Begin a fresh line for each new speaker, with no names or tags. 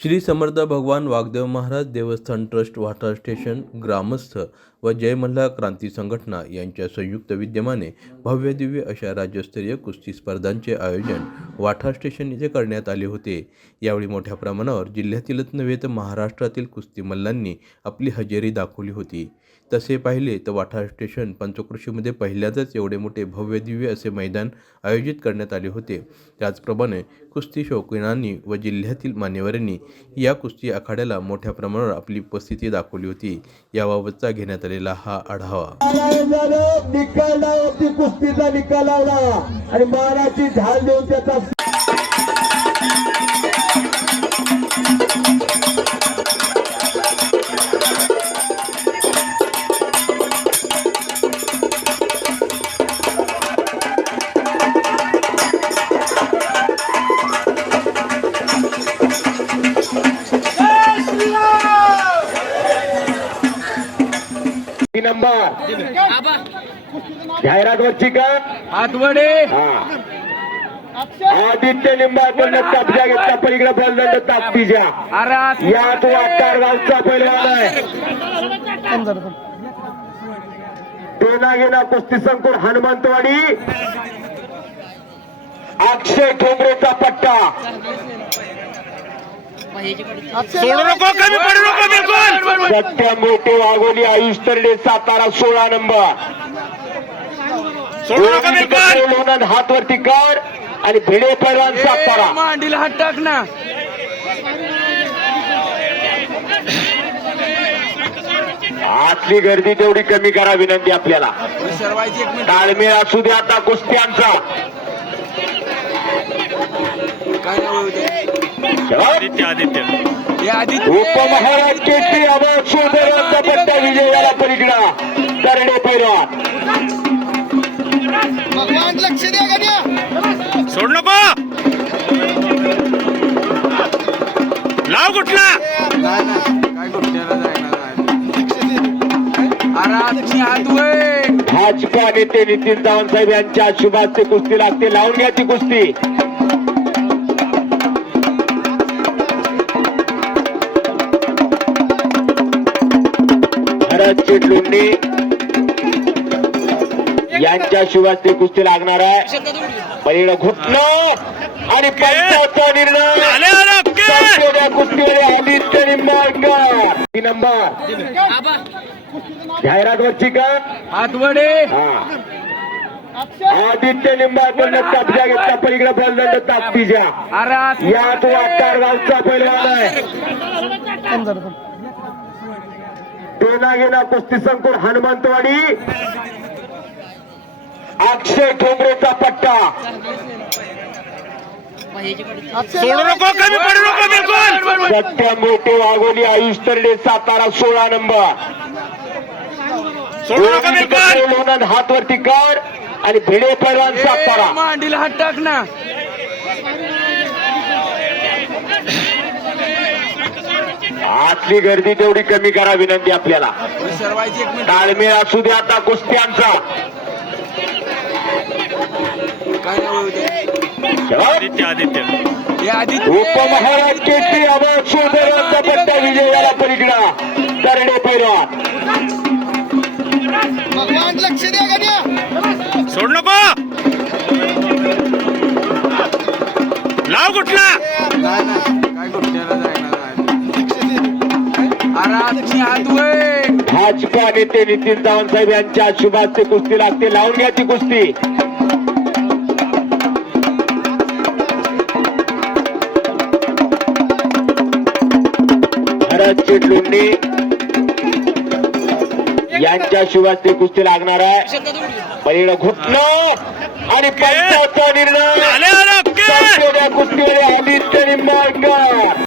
श्री समर्थ भगवान वागदेव महाराज देवस्थान ट्रस्ट वाठार स्टेशन ग्रामस्थ व जय मल्हार क्रांती संघटना यांच्या संयुक्त विद्यमाने भव्य दिव्य अशा राज्यस्तरीय कुस्ती स्पर्धांचे आयोजन वाठार स्टेशन येथे करण्यात आले होते. यावेळी मोठ्या प्रमाणावर जिल्ह्यातीलच नव्हे तर महाराष्ट्रातील कुस्ती मल्लांनी आपली हजेरी दाखवली होती. तसे पाहिले तर वाठार स्टेशन पंचकृषीमध्ये पहिल्यांदाच एवढे मोठे भव्य दिव्य असे मैदान आयोजित करण्यात आले होते. त्याचप्रमाणे कुस्ती शौकीनांनी व जिल्ह्यातील मान्यवरांनी या कुस्ती आखाड्याला मोठ्या प्रमाणावर आपली उपस्थिती दाखवली होती. याबाबतचा घेण्यात आलेला हा आढावा.
निकाल कुस्तीचा निकाल लावला. आणि मानाची झाल देऊन त्याचा तीन नंबर जाहिरातवरची का?
हातवडे.
हा. आदित्य लिंबाकडनं कब्जा घेतला पलीकडे ताकदीच्या
अरे
यात वाटार गावचा पहिलवान आहे. टोनागेना कुस्ती संकुल हनुमंतवाडी. अक्षय ठोंबरेचा पट्टा.
सोडू नको कमी पडू नको बिलकुल!
सत्य मोठे वाघोली आयुष तरडे सातारा सोळा नंबर.
सोडू नको बिलकुल!
लोणंद हात वरती कर आणि भिडे पैलवान सातारा.
मांडीला हात टाक ना.
आतली गर्दी तेवढी कमी करा विनंती आपल्याला. ताळमेळ असू दे आता कुस्त्यांचा.
काय?
आदित्य. आदित्य
हे आदित्य.
उपमहाराज केसरी अमोल सुंदरांचा पट्टा विजयाला पलीकडा तरडे पैलवान
सोड नको. लाव कुठला
काय कुठल्याला
भाजपा नेते नितीन सावंतसाहेब यांच्या शुभास्ते कुस्ती लागते. लावून घ्या ती कुस्ती. भरत चिटलुंडी यांच्या शुभास्ते कुस्ती लागणार आहे. पहिलं घुटणं आणि पंचाचा निर्णय.
आले आले ओके.
संपलेल्या कुस्तीमध्ये आदित्य निंबाळकर. नंबर. जाहिरातवरची का?
हातवडे.
हा. आदित्य लिंबाकडनं कब्जा घेतला पलीकडे फलदंड ताकदीच्या
अरे
यात वाटार गावचा पहिलवान आहे. टोनागेना कुस्ती संकुल हनुमंतवाडी. अक्षय ठोंबरेचा पट्टा.
सोडू नको कमी पडू नको बिलकुल.
सत्य मोठे वाघोली आयुष तरडे सातारा सोळा नंबर.
सोडू नको बिलकुल.
लोणंद हात वरती कर आणि भिडे पैलवान सातारा.
मांडीला हात टाक ना.
आतली गर्दी तेवढी कमी करा विनंती आपल्याला. ताळमेळ असू दे आता कुस्त्यांचा?
आदित्य आदित्य.
हे आदित्य.
उपमहाराज केसरी अमोल सुंदरांचा पट्टा विजयाला पलीकडा तरडे पैलवान
सोड नको. लाव कुठला?
काय
भाजपा नेते नितीन सावंतसाहेब यांच्या शुभास्ते कुस्ती लागते. लावून घ्या ती कुस्ती. भरत चिटलुंडी यांच्या शुभास्ते कुस्ती लागणार आहे. पहिलं घुटणं आणि पंचाचा निर्णय. कुस्तीमध्ये आदित्य निंबाळकर.